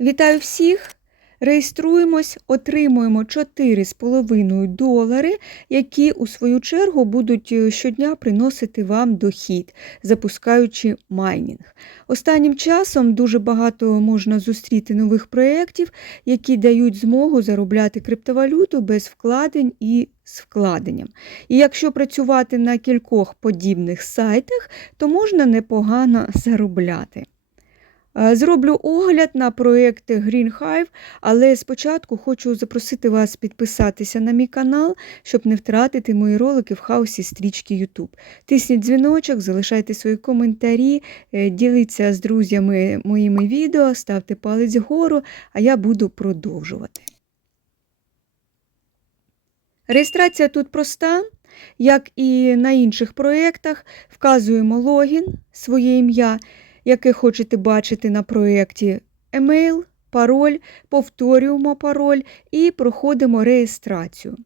Вітаю всіх! Реєструємось, отримуємо 4,5 долари, які у свою чергу будуть е, щодня приносити вам дохід, запускаючи майнінг. Останнім часом дуже багато можна зустріти нових проєктів, які дають змогу заробляти криптовалюту без вкладень і з вкладенням. І якщо працювати на кількох подібних сайтах, то можна непогано заробляти. Е, Зроблю огляд на проєкт Green Hive, але спочатку хочу запросити вас підписатися на мій канал, щоб не втратити мої ролики в хаосі стрічки YouTube. Тисніть дзвіночок, залишайте свої коментарі, е, діліться з друзями моїми відео, ставте палець вгору, а я буду продовжувати. Реєстрація тут проста. Як і на інших проєктах, вказуємо логін, своє ім'я яке хочете бачити на проєкті, емейл, пароль, повторюємо пароль і проходимо реєстрацію.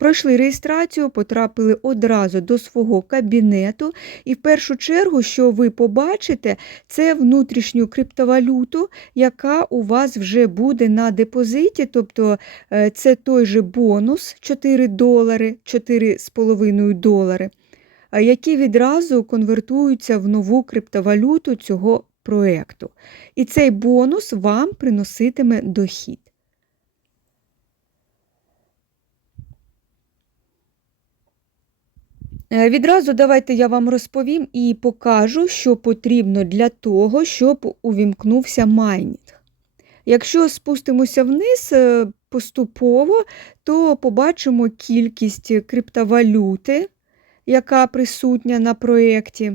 Пройшли реєстрацію, потрапили одразу до свого кабінету, і в першу чергу, що ви побачите, це внутрішню криптовалюту, яка у вас вже буде на депозиті, тобто е, це той же бонус 4 долари, 4,5 долари які відразу конвертуються в нову криптовалюту цього проєкту. І цей бонус вам приноситиме дохід. Е, відразу давайте я вам розповім і покажу, що потрібно для того, щоб увімкнувся майнінг. Якщо спустимося вниз е, поступово, то побачимо кількість криптовалюти, яка присутня на проєкті.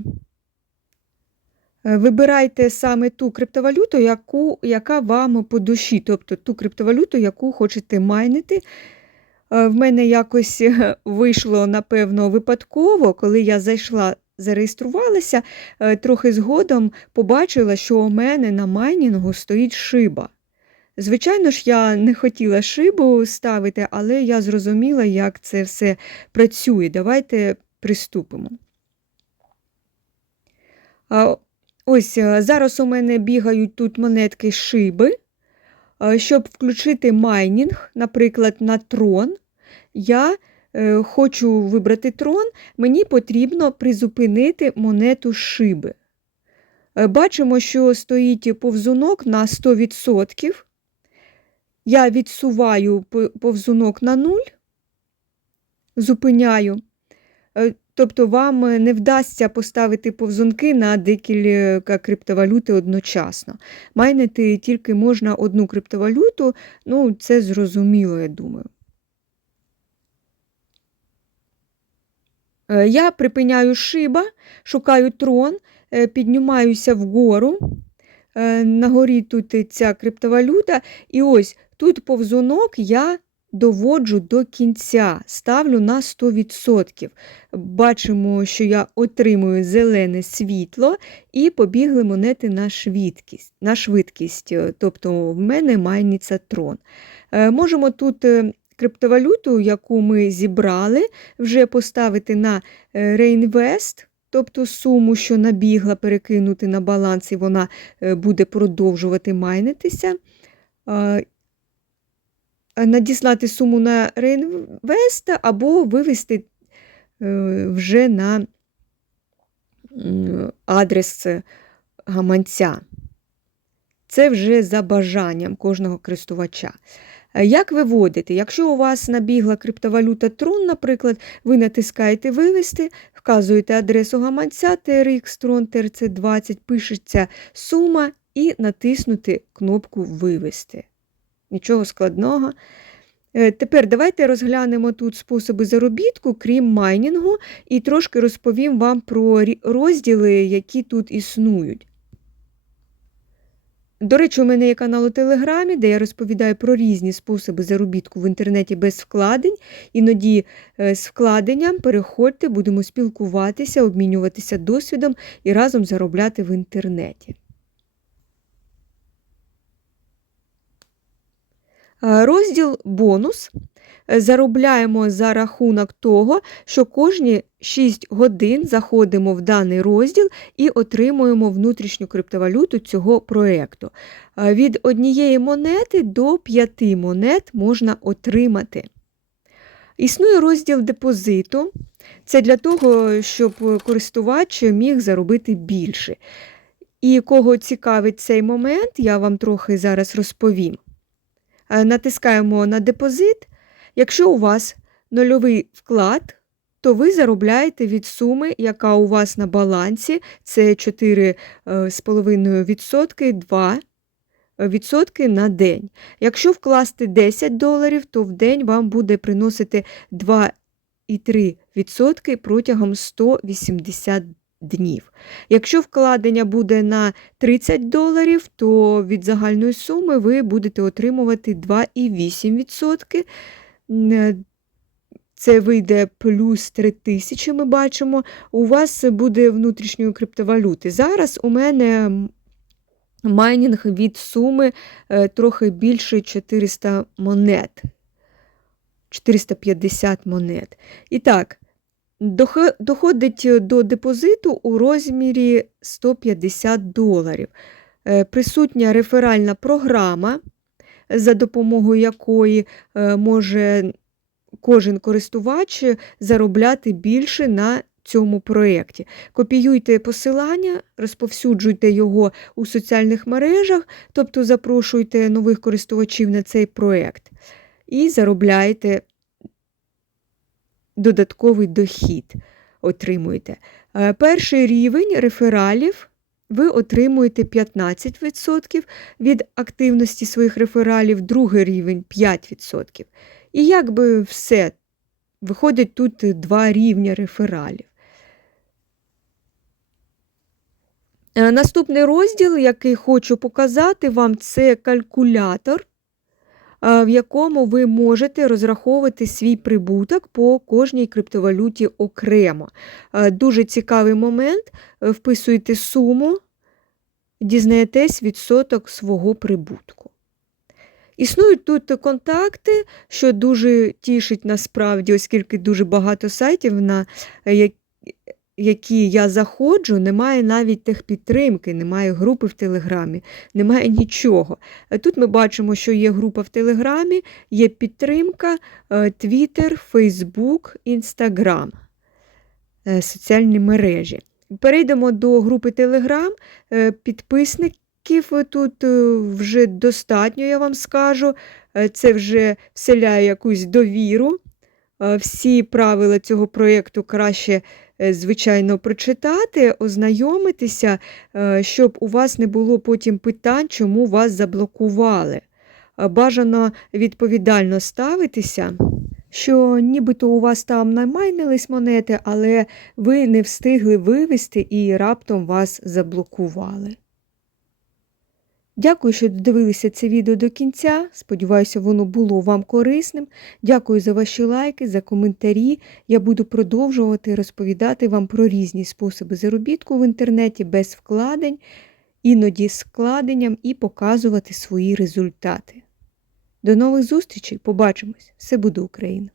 Е, вибирайте саме ту криптовалюту, яку, яка вам по душі, тобто ту криптовалюту, яку хочете майнити. Е, в мене якось вийшло, напевно, випадково, коли я зайшла, зареєструвалася, е, трохи згодом побачила, що у мене на майнінгу стоїть шиба. Звичайно ж, я не хотіла шибу ставити, але я зрозуміла, як це все працює. Давайте приступимо. Ось е, зараз у мене бігають тут монетки шиби. Щоб включити майнінг, наприклад, на трон, я е, хочу вибрати трон, мені потрібно призупинити монету шиби. Е, бачимо, що стоїть повзунок на 100%. Я відсуваю повзунок на 0, зупиняю. Е, тобто вам е, не вдасться поставити повзунки на декілька криптовалюти одночасно. Майнити тільки можна одну криптовалюту, ну це зрозуміло, я думаю. Е, я припиняю шиба, шукаю трон, піднімаюся вгору. На горі тут ця криптовалюта, і ось тут повзунок я доводжу до кінця, ставлю на 100%. Бачимо, що я отримую зелене світло і побігли монети на швидкість. на швидкість. Тобто в мене майніться трон. Е, можемо тут е, криптовалюту, яку ми зібрали, вже поставити на реінвест. Тобто суму, що набігла, перекинути на баланс, і вона е, буде продовжувати майнитися надіслати суму на реінвест або вивести е, вже на адрес гаманця. Це вже за бажанням кожного користувача. Е, як виводити? Якщо у вас набігла криптовалюта Tron, наприклад, ви натискаєте Вивести, вказуєте адресу гаманця TRX Tron TRC 20, пишеться сума і натиснути кнопку Вивести нічого складного. Е, тепер давайте розглянемо тут способи заробітку, крім майнінгу, і трошки розповім вам про розділи, які тут існують. До речі, у мене є канал у Телеграмі, де я розповідаю про різні способи заробітку в інтернеті без вкладень. Іноді е, з вкладенням переходьте, будемо спілкуватися, обмінюватися досвідом і разом заробляти в інтернеті. Розділ бонус е, заробляємо за рахунок того, що кожні 6 годин заходимо в даний розділ і отримуємо внутрішню криптовалюту цього проєкту. Е, Від однієї монети до 5 монет можна отримати. Існує розділ депозиту. Це для того, щоб користувач міг заробити більше. І кого цікавить цей момент, я вам трохи зараз розповім. Е, Натискаємо на депозит. Якщо у вас нульовий вклад, то ви заробляєте від суми, яка у вас на балансі, це 4,5%, 2 відсотки на день. Якщо вкласти 10 доларів, то в день вам буде приносити 2,3% протягом 180 днів. Якщо вкладення буде на 30 доларів, то від загальної суми ви будете отримувати 2,8%. Е, Це вийде плюс 3 тисячі, ми бачимо. У вас буде внутрішньої криптовалюти. Зараз у мене майнінг від суми е, трохи більше 400 монет. 450 монет. І так, доходить до депозиту у розмірі 150 доларів. Е, Присутня реферальна програма, за допомогою якої е, може кожен користувач заробляти більше на цьому проєкті. Копіюйте посилання, розповсюджуйте його у соціальних мережах, тобто запрошуйте нових користувачів на цей проєкт і заробляйте додатковий дохід. Отримуєте. Е, Перший рівень рефералів ви отримуєте 15% від активності своїх рефералів, другий рівень 5%. І якби все, виходить тут два рівня рефералів. Е, Наступний розділ, який хочу показати вам, це калькулятор, в якому ви можете розраховувати свій прибуток по кожній криптовалюті окремо. Е, Дуже цікавий момент. Е, Вписуєте суму, дізнаєтесь відсоток свого прибутку. Існують тут контакти, що дуже тішить насправді, оскільки дуже багато сайтів, на е, які я заходжу, немає навіть техпідтримки, немає групи в Телеграмі, немає нічого. Е, Тут ми бачимо, що є група в Телеграмі, є підтримка, Твіттер, Фейсбук, Інстаграм, соціальні мережі. Перейдемо до групи Телеграм. Підписників тут е, вже достатньо, я вам скажу. Е, Це вже вселяє якусь довіру. Всі правила цього проєкту краще, звичайно, прочитати, ознайомитися, е, щоб у вас не було потім питань, чому вас заблокували. Е, Бажано відповідально ставитися, що нібито у вас там намайнились монети, але ви не встигли вивести і раптом вас заблокували. Дякую, що додивилися це відео до кінця. Сподіваюся, воно було вам корисним. Дякую за ваші лайки, за коментарі. Я буду продовжувати розповідати вам про різні способи заробітку в інтернеті без вкладень, іноді з вкладенням і показувати свої результати. До нових зустрічей! Побачимось! Все буде Україна!